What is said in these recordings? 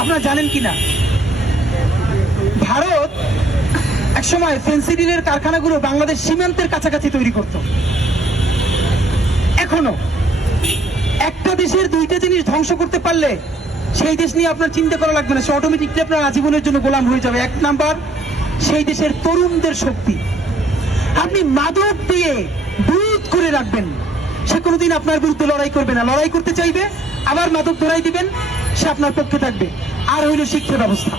আপনারা জানেন কিনা, ভারত একসময় ফেন্সিডিলের কারখানাগুলো বাংলাদেশ সীমান্তের কাছাকাছি তৈরি করত। এখনো একটা দেশের দুইটা জিনিস ধ্বংস করতে পারলে সেই দেশ নিয়ে আপনার চিন্তা করা লাগবে না, সে অটোমেটিকলি আপনার আজীবনের জন্য গোলাম হয়ে যাবে। এক নাম্বার, সেই দেশের তরুণদের শক্তি। আপনি মাদক দিয়ে দুধ করে রাখবেন, সে কোনোদিন আপনার বিরুদ্ধে লড়াই করবে না। লড়াই করতে চাইবে, আবার মাদক ধরাই দিবেন, সে আপনার পক্ষে থাকবে। আর হইল শিক্ষা ব্যবস্থা।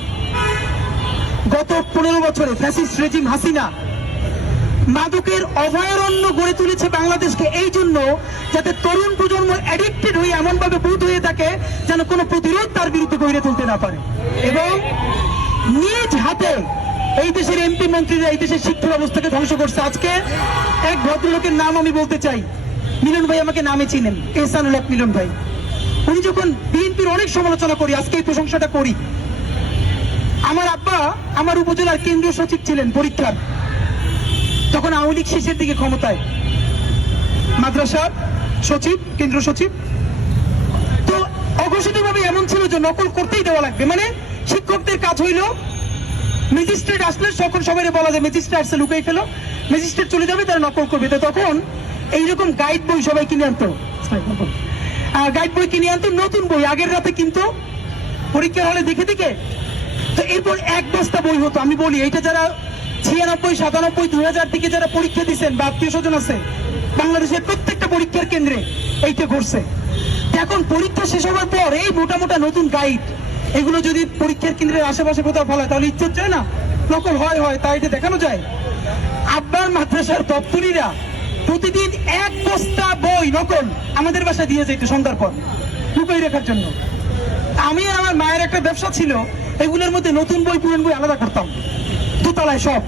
গত 15 বছরে ফ্যাসিস্ট রেজিম হাসিনা মাদকের অভয়ারণ্য গড়ে তুলেছে বাংলাদেশকে, এই জন্য যাতে তরুণ প্রজন্ম অ্যাডিক্টেড হয়ে এমন ভাবে বুধ হয়ে থাকে যেন কোনো প্রতিরোধ তার বিরুদ্ধে গড়ে তুলতে না পারে। এবং নিজ হাতে এই দেশের এমপি মন্ত্রীরা এই দেশের শিক্ষা ব্যবস্থাকে ধ্বংস করছে। আজকে এক ভদ্রলোকের নাম আমি বলতে চাই, মিলন ভাই আমাকে নামে চিনেন, এহসানুল হক মিলন ভাই। উনি যখন বিএনপির অনেক সমালোচনা করি, আজকে এই প্রশংসাটা করি। আমার আব্বা আমার উপজেলার কেন্দ্রীয় সচিব ছিলেন পরীক্ষার, তখন আওয়ামী লীগ শেষের দিকে ক্ষমতায়, মাদ্রাসার সচিব, কেন্দ্র সচিব। তো অঘোষিত ভাবে এমন ছিল যে নকল করতেই দেওয়া লাগবে, মানে শিক্ষকদের কাজ হইল ম্যাজিস্ট্রেট আসলে তখন সবাই বলা যায় ম্যাজিস্ট্রেট আসছে লুকাই ফেলো, ম্যাজিস্ট্রেট চলে যাবে, তারা নকল করবে। তো তখন এইরকম গাইড বই সবাই কিনে আনতো, গাইড বই কিনে আনতো, নতুন বই আগের রাতে কিন্তু পরীক্ষার হলে দেখে দেখে। তো এরপর এক বস্তা বই হতো। আমি বলি, এইটা যারা 96, 97, 2000 থেকে যারা পরীক্ষা দিচ্ছেন বা আত্মীয় স্বজন আছে, বাংলাদেশের প্রত্যেকটা পরীক্ষার কেন্দ্রে এইটা ঘটছে। এখন পরীক্ষা শেষ হওয়ার পর এই মোটা মোটা নতুন গাইড এগুলো যদি পরীক্ষার কেন্দ্রের আশেপাশে কোথাও ফলায় তাহলে ইজ্জত যায় না, নকল হয় তাই এটা দেখানো যায়। আব্বার মাদ্রাসার দপ্তরিরা প্রতিদিন এক বস্তা বই নকল আমাদের বাসায় দিয়ে যেত সন্ধ্যার পর লুকিয়ে রাখার জন্য। আমি আর আমার মায়ের একটা ব্যবসা ছিল, এগুলোর মধ্যে নতুন বই পুরান বই আলাদা করতাম দোতলায় সব।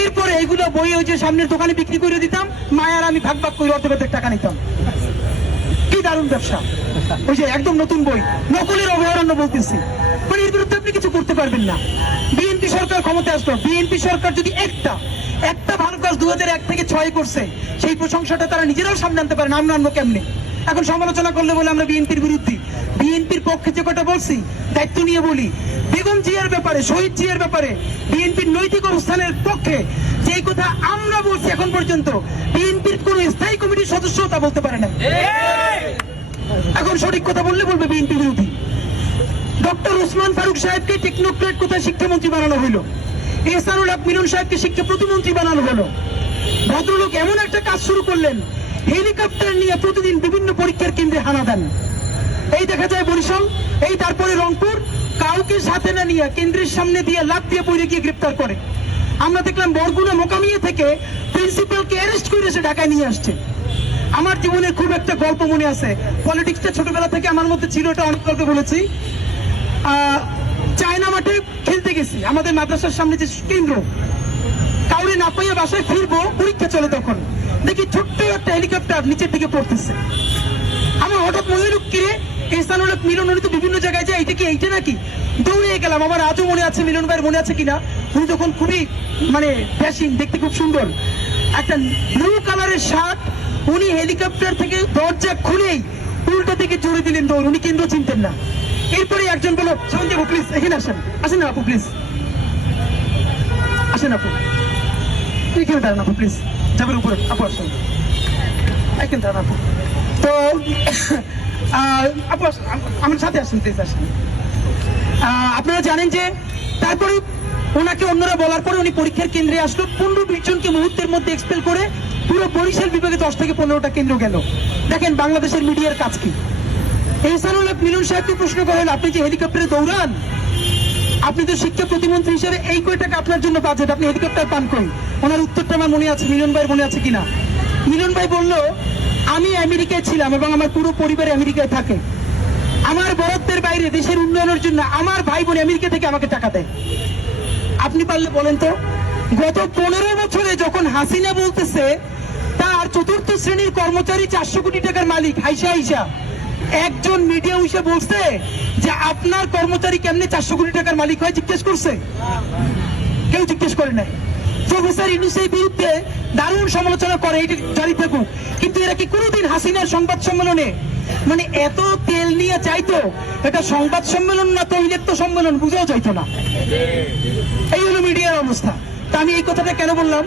এরপরে এইগুলো বই ওই যে সামনের দোকানে বিক্রি করে দিতাম, মায়ের আমি ভাগ ভাগ করে অর্ধেক টাকা নিতাম। কি দারুণ ব্যবসা! ওই যে একদম নতুন বই, নকলের অভয়ারণ্য বলতেছি। মানে এর বিরুদ্ধে আপনি কিছু করতে পারবেন না। বিএনপি সরকার ক্ষমতায় আসলো, বিএনপি সরকার যদি একটা ভালো কাজ 2001 থেকে 6 করছে, সেই প্রশংসাটা তারা নিজেরাও সামনে আনতে পারে, নাম আনবো কেমনে? এখন সমালোচনা করলে বলে আমরা বিএনপির বিরুদ্ধে। বিএনপির পক্ষে যে কথা বলছি দায়িত্ব নিয়ে বলি, বেগম জিয়ার ব্যাপারে, শহীদ জিয়ার ব্যাপারে বিএনপির নৈতিক অবস্থানের পক্ষে যে কথা আমরা বলছি এখন পর্যন্ত বিএনপির কোন স্থায়ী কমিটির সদস্য তা বলতে পারে না। এখন সঠিক কথা বললে বলবে বিএনপি বিরোধী। ডক্টর ওসমান ফারুক সাহেবকে টেকনোক্রেট কোথায় শিক্ষামন্ত্রী বানানো হলো, এহসানুল হক মিলন সাহেবকে শিক্ষা প্রতিমন্ত্রী বানানো হলো। ভদ্রলোক এমন একটা কাজ শুরু করলেন, হেলিকপ্টার নিয়ে প্রতিদিন বিভিন্ন পরীক্ষার কেন্দ্রে হানা দেন। এই দেখা যায় বরিশাল, এই তারপরে রংপুর, কাউকে সাথে না নিয়ে কেন্দ্রের সামনে দিয়ে লাফ দিয়ে পড়ে গিয়ে গ্রেপ্তার করে। আমরা দেখলাম বরগুনা মোকামিয়া থেকে প্রিন্সিপালকে অ্যারেস্ট করে এসে ঢাকায় নিয়ে আসছে। আমার জীবনের খুব একটা গল্প মনে আছে, পলিটিক্সটা ছোটবেলা থেকে আমার মধ্যে ছিল, এটা অনেক গল্প বলেছি। চায়না মাঠে খেলতে গেছি, আমাদের মাদ্রাসার সামনে যে কেন্দ্র, কাউরে না পাইয়া বাসায় ফিরবো, পরীক্ষা চলে, তখন দেখি ছোট্ট একটা হেলিকপ্টার নিচের দিকে পড়তেছে। আমার হঠাৎ মনে হলো কিরে এহসানুল হক মিলন, উনি তো বিভিন্ন জায়গায় যায়, এইটা নাকি? দৌড়ে গেলাম, আমার আজও মনে আছে, মিলন ভাইয়ের মনে আছে কিনা, উনি তখন খুবই মানে ড্যাশিং, দেখতে খুব সুন্দর, একটা ব্লু কালারের শার্ট। উনি হেলিকপ্টার থেকে দরজা খুলেই উল্টো দিকে জড়িয়ে দিলেন দৌড়, উনি কেন্দ্র চিনতেন না। এরপরে একজন বলল, সঞ্জীব প্লিজ এখানে আসেন না আপু, প্লিজ আসেন আপু, এখানে দাঁড়ান আপু, প্লিজ যাবেন উপরে, আপু আসেন, এখানে দাঁড়ান আপু। তো আপু আমার সাথে আসেন, প্লিজ আসেন। আপনারা জানেন যে তারপরে ওনাকে অন্যরা বলার পরে উনি পরীক্ষার কেন্দ্রে আসলো, 15-20 জনকে মুহূর্তের মধ্যে এক্সপেল করে পুরো বরিশাল বিভাগে 10 থেকে 15টা কেন্দ্র গেল। দেখেন বাংলাদেশের মিডিয়ার কাজ কি। এহসানুল হক মিলন সাহেবকে প্রশ্ন করেন, আপনি যে হেলিকপ্টারে দৌড়ান, আপনি তো শিক্ষা প্রতিমন্ত্রী হিসেবে এই কয় টাকা আপনার জন্য বাজেট, আপনি হেলিকপ্টার পান কই? ওনার উত্তরটা আমার মনে আছে, মিলন ভাইয়ের মনে আছে কিনা? মিলন ভাই বলল, আমি আমেরিকায় ছিলাম এবং আমার পুরো পরিবার আমেরিকায় থাকে, আমার বরাদ্দের বাইরে দেশের উন্নয়নের জন্য আমার ভাই বোন আমেরিকা থেকে আমাকে টাকা দেয়। আপনি পারলে বলেন তো, গত 15 বছরে যখন হাসিনা বলতেছে তার 4র্থ শ্রেণীর কর্মচারী 400 কোটি টাকার মালিক, হাইসা একজন মিডিয়া উইসে বলছে যে আপনার কর্মচারী কেমনে 400 কোটি টাকার মালিক হয়? জিজ্ঞেস করছে? কেউ জিজ্ঞেস করে নাই। প্রফেসর ইউনূসের বিরুদ্ধে দারুণ সমালোচনা করে, এটা জারি থাকুক, কিন্তু এরা কি কোনোদিন হাসিনার সংবাদ সম্মেলনে মানে এত তেল নিয়ে চাইতো, এটা সংবাদ সম্মেলন না তৈলের তো সম্মেলন বুঝাও চাইতো না। এই হলো মিডিয়ার অবস্থা। তা আমি এই কথাটা কেন বললাম,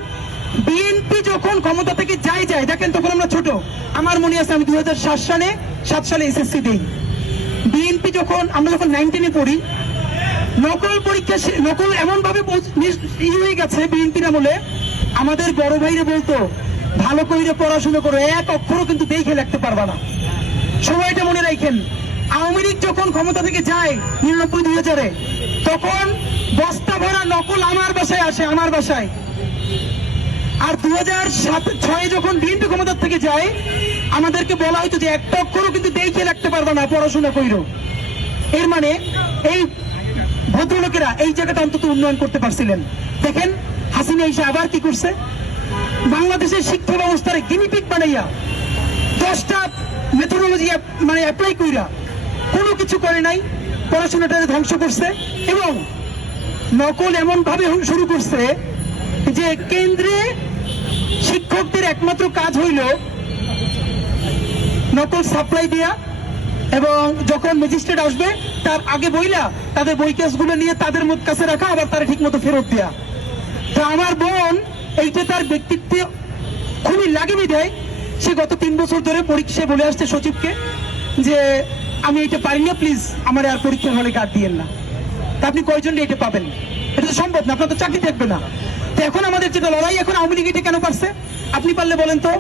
বিএনপি যখন ক্ষমতা থেকে যায় দেখেন তখন আমরা ছোট, আমার মনে আছে আমি 2007 সালে এসএসসি দেই। বিএনপি যখন আমরা যখন 9-10-এ পড়ি, নকল পরীক্ষা নকল এমন ভাবে হয়ে গেছে বিএনপির আমলে, আমাদের বড় ভাইরা বলতো ভালো করে পড়াশোনা করো, এক অক্ষরও কিন্তু দেখে লিখতে পারবা না। সময়টা মনে রাখেন, আওয়ামী লীগ যখন ক্ষমতা থেকে যায় 99-2000-এ, তখন বস্তা ভরা নকল আমার বাসায় আসে, আমার বাসায়। আর 2007-06 যখন বিএনপি ক্ষমতা থেকে যায়, আমাদেরকে বলা হয়তো যে একটা অক্ষরও কিন্তু দেখে লিখতে পারবা না, পড়াশোনা কইরো। এর মানে এই ভদ্রলোকেরা এই জায়গাটা অন্তত উন্নয়ন করতে পারছিলেন। দেখেন হাসিনা এসে আবার কি করছে, বাংলাদেশের শিক্ষা ব্যবস্থার গিনিপিগ বানাইয়া 10টা মেথোডোলজি মানে অ্যাপ্লাই কইরা কোনো কিছু করে নাই, পড়াশোনাটা ধ্বংস করছে। এবং নকল এমন ভাবে শুরু করছে যে কেন্দ্রে শিক্ষকদের একমাত্র কাজ হইল নকল সাপ্লাই দেয়া, এবং যখন ম্যাজিস্ট্রেট আসবে তার আগে বইলা তাদের বই কেসগুলো নিয়ে তাদের কাছে রাখা, আবার তারা ঠিক মতো ফেরত দেয়া। তো আমার বোন এইটা তার ব্যক্তিত্বে খুবই লাগেনি দেয়। সে গত 3 বছর ধরে পরীক্ষায় বলে আসছে সচিবকে যে আমি এটা পারি না, প্লিজ আমার আর পরীক্ষার হলে কার্ড দিয়েন না। তা আপনি কয়জন এটা পাবেন? এটা তো সম্ভব না, আপনার তো চাকরি থাকবে না। তো এখন আমাদের যেটা লড়াই, এখন আওয়ামী লীগ এটা কেন পারছে? আপনি পারলে বলেন তো।